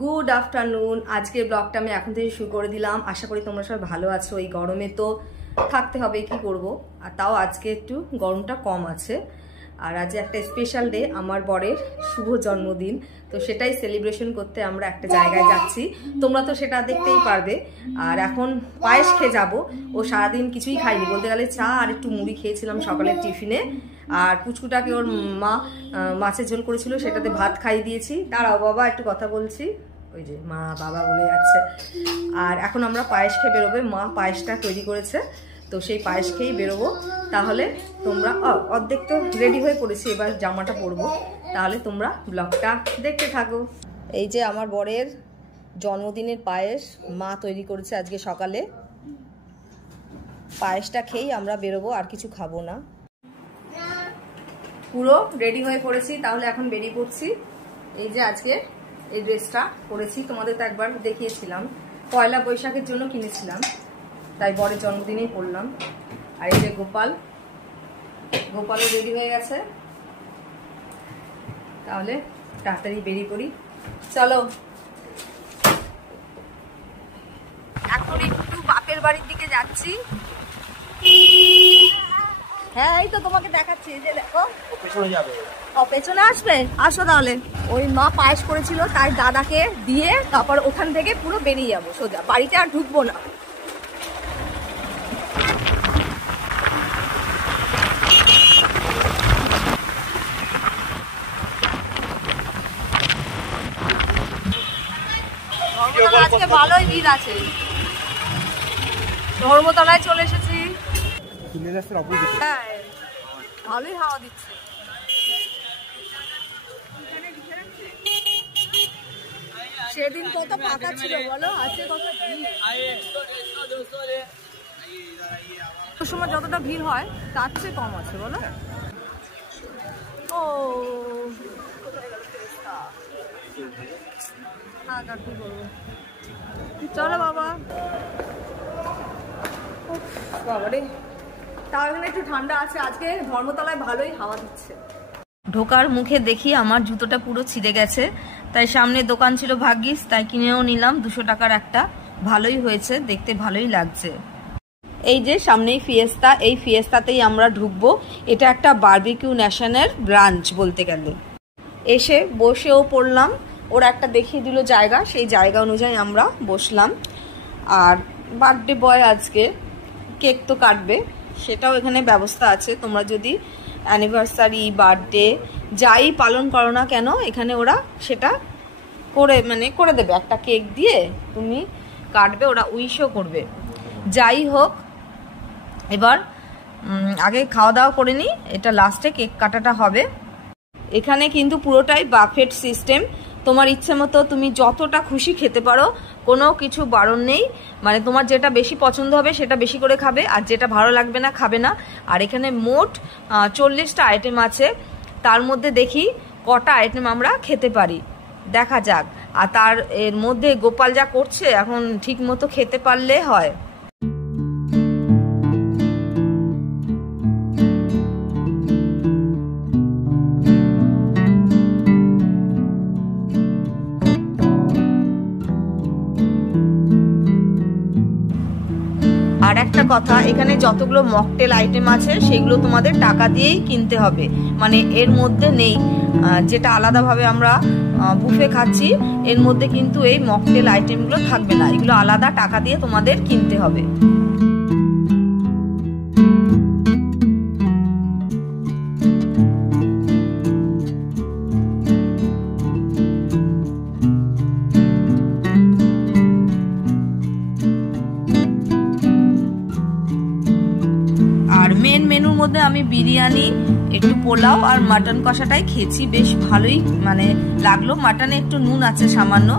Good afternoon. আজকের ব্লগটা আমি এখন থেকে শুরু করে দিলাম। আশা করি তোমরা সবাই ভালো আছো। এই গরমে তো থাকতে হবে, কি করব। আর তাও আজকে একটু গরমটা কম আছে। আর আজ একটা স্পেশাল ডে, আমার বরের শুভ জন্মদিন। তো সেটাই সেলিব্রেশন করতে আমরা একটা জায়গায় যাচ্ছি, তোমরা তো সেটা দেখতেই পারবে। আর এখন পায়েস খেয়ে যাবো। ও সারাদিন কিছুই খাইনি, বলতে গেলে চা আর একটু মুড়ি খেয়েছিলাম সকালের টিফিনে। আর পুচকুটাকে ওর মা মাছের ঝোল করেছিল, সেটাতে ভাত খাইয়ে দিয়েছি। দাঁড়াও বাবা, একটু কথা বলছি। ওই যে মা বাবা বলে যাচ্ছে। আর এখন আমরা পায়েস খেয়ে বেরোবে, মা পায়েসটা তৈরি করেছে, তো সেই পায়েস খেয়েই বেরোবো। তাহলে তোমরা অর্ধেক তো রেডি হয়ে পড়েছি, এবার জামাটা পরবো। তাহলে তোমরা ব্লগটা দেখতে থাকো। এই যে আমার বরের জন্মদিনের পায়েস মা তৈরি করেছে আজকে সকালে। পায়েসটা খেয়েই আমরা বেরোবো, আর কিছু খাবো না। পুরো রেডি হয়ে পড়েছি, তাহলে এখন বেরিয়ে পড়ছি। এই যে আজকে এই ড্রেসটা পরেছি, তোমাদের তো একবার দেখিয়েছিলাম, পয়লা বৈশাখের জন্য কিনেছিলাম, তাই বরের জন্মদিনেই পরলাম। আর এই যে গোপালও রেডি হয়ে গেছে। তাহলে তাড়াতাড়ি বেরিয়ে পড়ি, চলো। এখন একটু বাপের বাড়ির দিকে যাচ্ছি। হ্যাঁ, এই তো তোমাকে দেখাচ্ছি, এই যে দেখো। পেছনে আসবে, আসো তাহলে। ওই মা পায়েস করেছিল, তাই দাদাকে দিয়ে তারপর ওখান থেকে পুরো বেরিয়ে যাবো সোজা, বাড়িতে আর ঢুকবো না। আজকে ভালোই ভিড় আছে। ধর্মতলায় চলে এসেছি। হ্যাঁ, ভালোই হাওয়া দিচ্ছে। সেদিন কত পাতা ছিল বলো, আজকে কত ভিড়। সময় যতটা ভিড় হয় তার চেয়ে কম আছে বলো। ও চলো বাবা। বাবারে, তাও এখানে একটু ঠান্ডা আছে। আজকে ধর্মতলায় ভালোই হাওয়া দিচ্ছে। ঢোকার মুখে দেখি আমার জুতোটা পুরো ছিঁড়ে গেছে, তাই সামনে দোকান ছিল ভাগ্যিস, তাই কিনেও নিলাম। 200 টাকার একটা, ভালোই হয়েছে, দেখতে ভালোই লাগছে। এই যে সামনেই ফিয়েস্তা, এই ফিয়েস্তাতেই আমরা ঢুকবো। এটা একটা বারবিকিউ ন্যাশনের ব্রাঞ্চ বলতে গেলে। এসে বসেও পড়লাম, ওরা একটা দেখিয়ে দিল জায়গা, সেই জায়গা অনুযায়ী আমরা বসলাম। আর বার্থডে বয় আজকে কেক তো কাটবে, সেটাও এখানে ব্যবস্থা আছে। তোমরা যদি অ্যানিভার্সারি, বার্থডে যাই পালন করো না কেন, এখানে ওরা সেটা করে দেবে। একটা কেক দিয়ে তুমি কাটবে, ওরা উইশও করবে। যাই হোক, এবার আগে খাওয়া দাওয়া করে নিই, এটা লাস্টে কেক কাটাটা হবে। এখানে কিন্তু পুরোটাই বাফেট সিস্টেম, তোমার ইচ্ছে মতো তুমি যতটা খুশি খেতে পারো, কোনো কিছু বারণ নেই। মানে তোমার যেটা বেশি পছন্দ হবে সেটা বেশি করে খাবে, আর যেটা ভালো লাগবে না খাবে না। আর এখানে মোট 40টা আইটেম আছে, তার মধ্যে দেখি কটা আইটেম আমরা খেতে পারি, দেখা যাক। আর তার এর মধ্যে গোপাল যা করছে, এখন ঠিক মতো খেতে পারলে হয়। আর একটা কথা, এখানে যতগুলো মকটেল আইটেম আছে সেগুলো তোমাদের টাকা দিয়েই কিনতে হবে, মানে এর মধ্যে নেই যেটা আলাদাভাবে আমরা বুফে খাচ্ছি, এর মধ্যে কিন্তু এই মকটেল আইটেমগুলো থাকবে না, এগুলো আলাদা টাকা দিয়ে তোমাদের কিনতে হবে। মেন মেনুর মধ্যে আমি বিরিয়ানি, একটু পোলাও আর মাটন কষাটাই খেয়েছি, বেশ ভালোই লাগলো। মাটনে একটু নুন আছে সামান্য।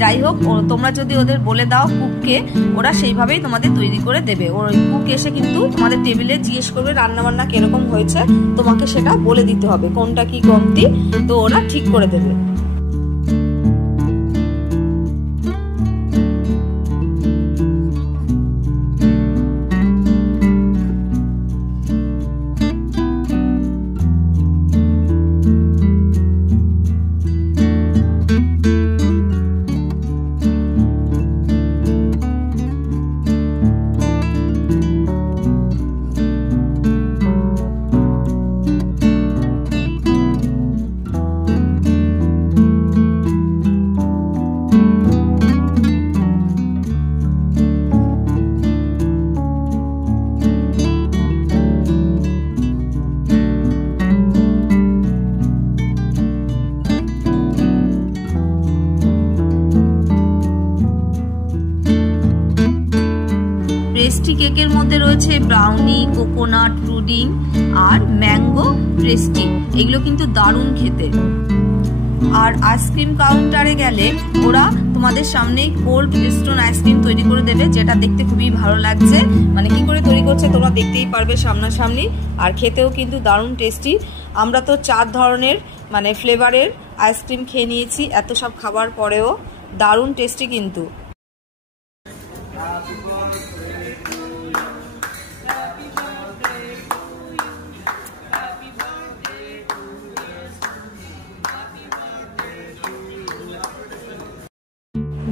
যাই হোক, তোমরা যদি ওদের বলে দাও কুককে, ওরা সেইভাবেই তোমাদের তৈরি করে দেবে। ওই কুক এসে কিন্তু তোমাদের টেবিলে জিজ্ঞেস করবে রান্নাবান্না কিরকম হয়েছে, তোমাকে সেটা বলে দিতে হবে কোনটা কি কমতি, তো ওরা ঠিক করে দেবে। পেস্ট্রি কেকের মধ্যে রয়েছে ব্রাউনি, কোকোনাট পুডিং আর ম্যাঙ্গো পেস্ট্রি। এগুলো কিন্তু দারুণ খেতে। আর আইসক্রিম কাউন্টারে গেলে ওরা তোমাদের সামনে কোল্ড স্টোন আইসক্রিম তৈরি করে দেবে, যেটা দেখতে খুবই ভালো লাগছে। মানে কি করে তৈরি করছে তোমরা দেখতেই পারবে সামনাসামনি, আর খেতেও কিন্তু দারুণ টেস্টি। আমরা তো 4 ধরনের মানে ফ্লেভারের আইসক্রিম খেয়ে নিয়েছি, এত সব খাবার পরেও দারুণ টেস্টি কিন্তু।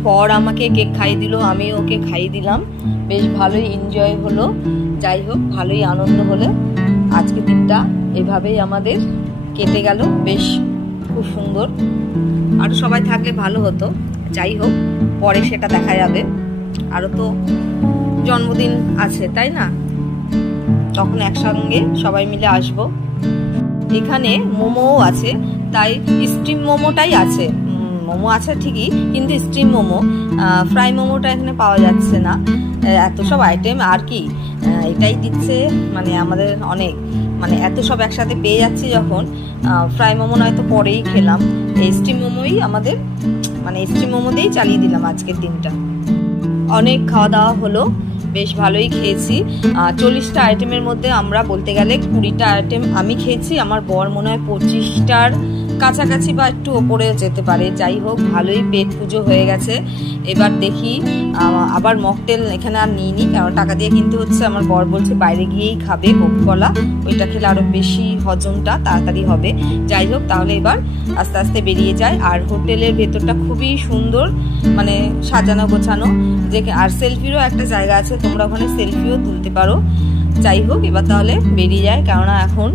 বর আমাকে কেক খাইয়ে দিল, আমি ওকে খাইয়ে দিলাম, বেশ ভালোই এনজয় হলো। যাই হোক, ভালোই আনন্দ হলো। আজকে দিনটা এভাবেই আমাদের কেটে গেল, বেশ খুব সুন্দর। আরও সবাই থাকলে ভালো হতো, যাই হোক পরে সেটা দেখা যাবে। আরও তো জন্মদিন আছে তাই না, তখন একসঙ্গে সবাই মিলে আসবো। এখানে মোমোও আছে, তাই স্টিম মোমোটাই আছে। মোমো আছে ঠিকই, কিন্তু স্টিম মোমো, ফ্রাই মোমোটা এখানে পাওয়া যাচ্ছে না। এত সব আইটেম আর কি, এটাই দিচ্ছে মানে আমাদের অনেক, মানে এত সব একসাথে পেয়ে যাচ্ছি যখন। ফ্রাই মোমো নয়তো পরেই খেলাম, এই স্টিম মোমোই আমাদের, মানে স্টিম মোমো দিয়েই চালিয়ে দিলাম আজকের দিনটা। অনেক খাওয়া দাওয়া হলো, বেশ ভালোই খেয়েছি। 40টা আইটেমের মধ্যে আমরা বলতে গেলে 20টা আইটেম আমি খেয়েছি, আমার বর মনে হয় 25টার কাছাকাছি বা একটু ওপরে যেতে পারে। যাই হোক, ভালোই পেট পুজো হয়ে গেছে। এবার দেখি আবার মকটেল এখানে আর নিইনি, কারণ টাকা দিয়ে কিনতে হচ্ছে। আমার বর বলছে বাইরে গিয়েই খাবে কোকা-কোলা, ওইটা খেলে আরো বেশি হজমটা তাড়াতাড়ি হবে। যাই হোক, তাহলে এবার আস্তে আস্তে বেরিয়ে যায়। আর হোটেলের ভেতরটা খুবই সুন্দর, মানে সাজানো গোছানো, যে আর সেলফিরও একটা জায়গা আছে, তোমরা ওখানে সেলফিও তুলতে পারো। যাই হোক, এবার তাহলে বেরিয়ে যায়, কেননা এখন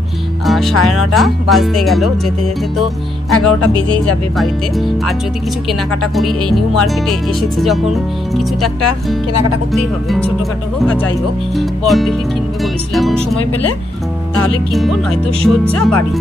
9:30 বাজতে গেল, যেতে যেতে তো 11টা বেজেই যাবে বাড়িতে। আর যদি কিছু কেনাকাটা করি, এই নিউ মার্কেটে এসেছি যখন, কিছু তো একটা কেনাকাটা করতেই হবে, ছোটোখাটো হোক আর যাই হোক। বর দেখে কিনবে বলেছিল, এখন সময় পেলে তাহলে কিনবো, নয়তো সোজা বাড়ি।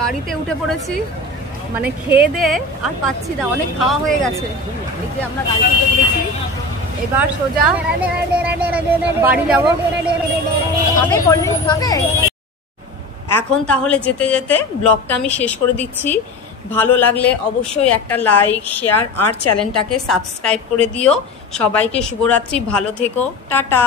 গাড়িতে উঠে পড়েছি, মানে খেয়ে দে আর পাচ্ছি না, অনেক খাওয়া হয়ে গেছে। এই যে আমরা গাড়িতে উঠে পড়েছি, এবার সোজা বাড়ি যাবো। এখন তাহলে যেতে যেতে ব্লগটা আমি শেষ করে দিচ্ছি। ভালো লাগলে অবশ্যই একটা লাইক, শেয়ার আর চ্যানেলটাকে সাবস্ক্রাইব করে দিও। সবাইকে শুভরাত্রি, ভালো থেকো, টাটা।